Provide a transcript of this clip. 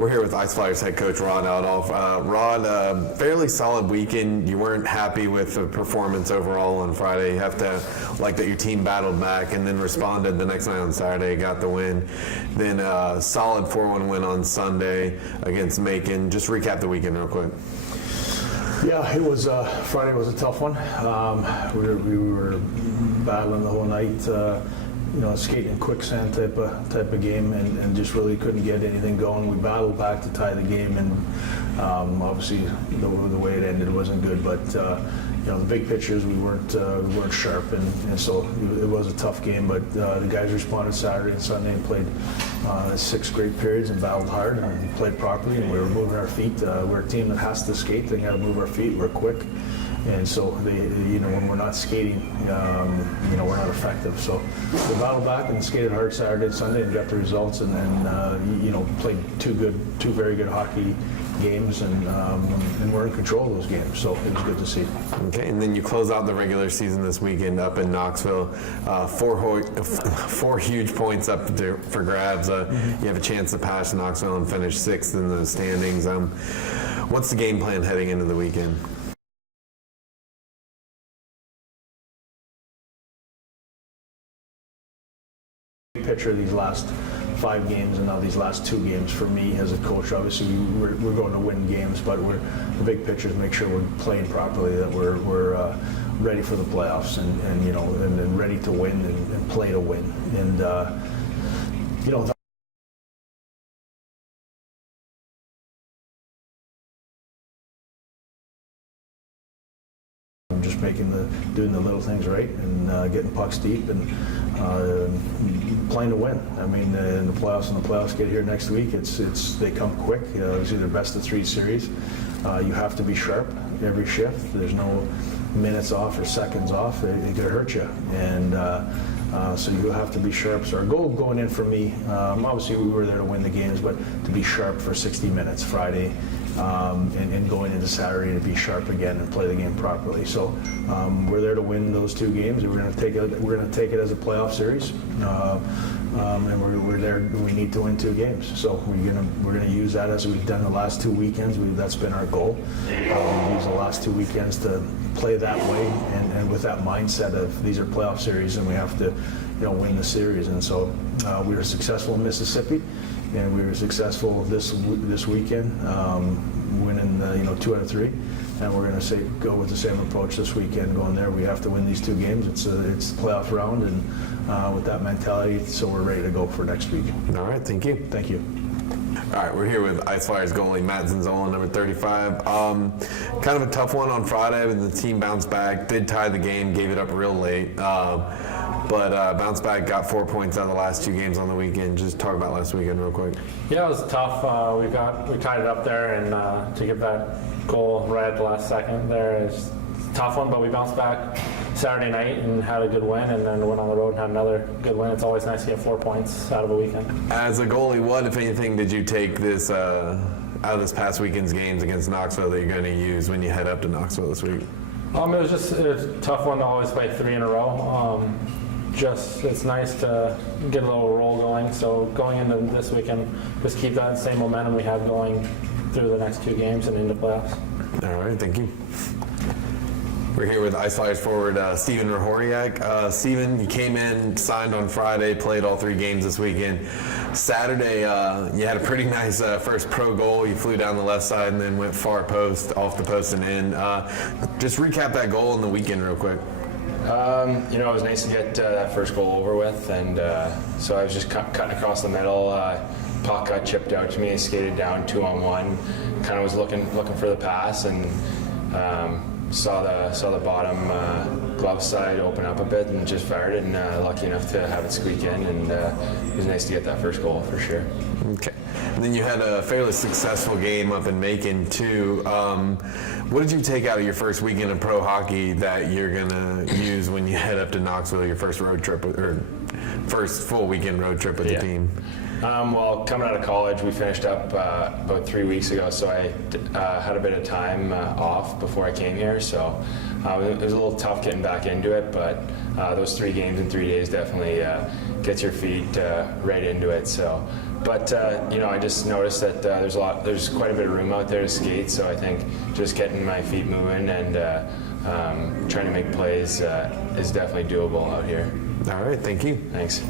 We're here with Ice Flyers head coach Rod Aldoff. Rod, fairly solid weekend. You weren't happy with the performance overall on Friday. You have to like that your team battled back and then responded the next night on Saturday, got the win. Then solid 4-1 win on Sunday against Macon. Just recap the weekend real quick. Yeah, it was Friday was a tough one. We were battling the whole night. Skating quicksand type of game, and just really couldn't get anything going. We battled back to tie the game, and obviously the way it ended wasn't good. But the big pictures, we weren't sharp, and so it was a tough game. But the guys responded Saturday and Sunday and played 6 great periods and battled hard and played properly, and we were moving our feet. We're a team that has to skate. They got to move our feet. We're quick. And so, when we're not skating, we're not effective. So we battled back and skated hard Saturday and Sunday and got the results, and then, played two very good hockey games, and we're in control of those games. So it was good to see. Okay, and then you close out the regular season this weekend up in Knoxville. 4 huge points up for grabs. You have a chance to pass Knoxville and finish 6th in the standings. What's the game plan heading into the weekend? Picture these last 5 games and now these last 2 games for me as a coach. Obviously, we're going to win games, but the big picture is make sure we're playing properly, that we're ready for the playoffs, and ready to win and play to win. And just doing the little things right, and getting pucks deep, and playing to win. I mean, in the playoffs get here next week. They come quick. It's either best of 3 series. You have to be sharp every shift. There's no minutes off or seconds off. It could hurt you, and so you have to be sharp. So our goal going in for me, obviously we were there to win the games, but to be sharp for 60 minutes Friday. And going into Saturday to be sharp again and play the game properly. So we're there to win those 2 games. We're going to take it as a playoff series, and we're there. We need to win 2 games. So we're going to use that as we've done the last 2 weekends. That's been our goal. We use the last 2 weekends to play that way, and with that mindset of these are playoff series and we have to win the series. And so we were successful in Mississippi. And we were successful this weekend, winning 2 out of 3, and we're going to go with the same approach this weekend. Going there, we have to win these 2 games. It's a playoff round, and with that mentality, so we're ready to go for next week. All right, thank you. Thank you. All right, we're here with Ice Flyers goalie Matt Zenzola, number 35. Kind of a tough one on Friday, but the team bounced back, did tie the game, gave it up real late. But bounced back, got 4 points out of the last 2 games on the weekend. Just talk about last weekend real quick. Yeah, it was tough. We tied it up there, and to get that goal right at the last second there is a tough one. But we bounced back Saturday night and had a good win, and then went on the road and had another good win. It's always nice to get 4 points out of a weekend. As a goalie, what, if anything, did you take this out of this past weekend's games against Knoxville that you're going to use when you head up to Knoxville this week? It was a tough one to always play 3 in a row. It's nice to get a little roll going. So going into this weekend, just keep that same momentum we have going through the next 2 games and into playoffs. All right, thank you. We're here with Ice Flyers forward Stephen Hrehoriak. Stephen, you came in, signed on Friday, played all 3 games this weekend. Saturday, you had a pretty nice first pro goal. You flew down the left side and then went far post, off the post and in. Just recap that goal in the weekend real quick. It was nice to get that first goal over with, and so I was just cutting across the middle. Puck got chipped out to me, skated down 2-on-1. Kind of was looking for the pass, and saw the bottom glove side open up a bit and just fired it, and lucky enough to have it squeak in, and it was nice to get that first goal for sure. Okay. And then you had a fairly successful game up in Macon too. What did you take out of your first weekend of pro hockey that you're gonna use when you head up to Knoxville, your first road trip, or first full weekend road trip with the team? Well, coming out of college, we finished up about 3 weeks ago, so I had a bit of time off before I came here, so it was a little tough getting back into it, but those 3 games in 3 days definitely gets your feet right into it, so But I just noticed that there's quite a bit of room out there to skate. So I think just getting my feet moving and trying to make plays is definitely doable out here. All right, thank you. Thanks.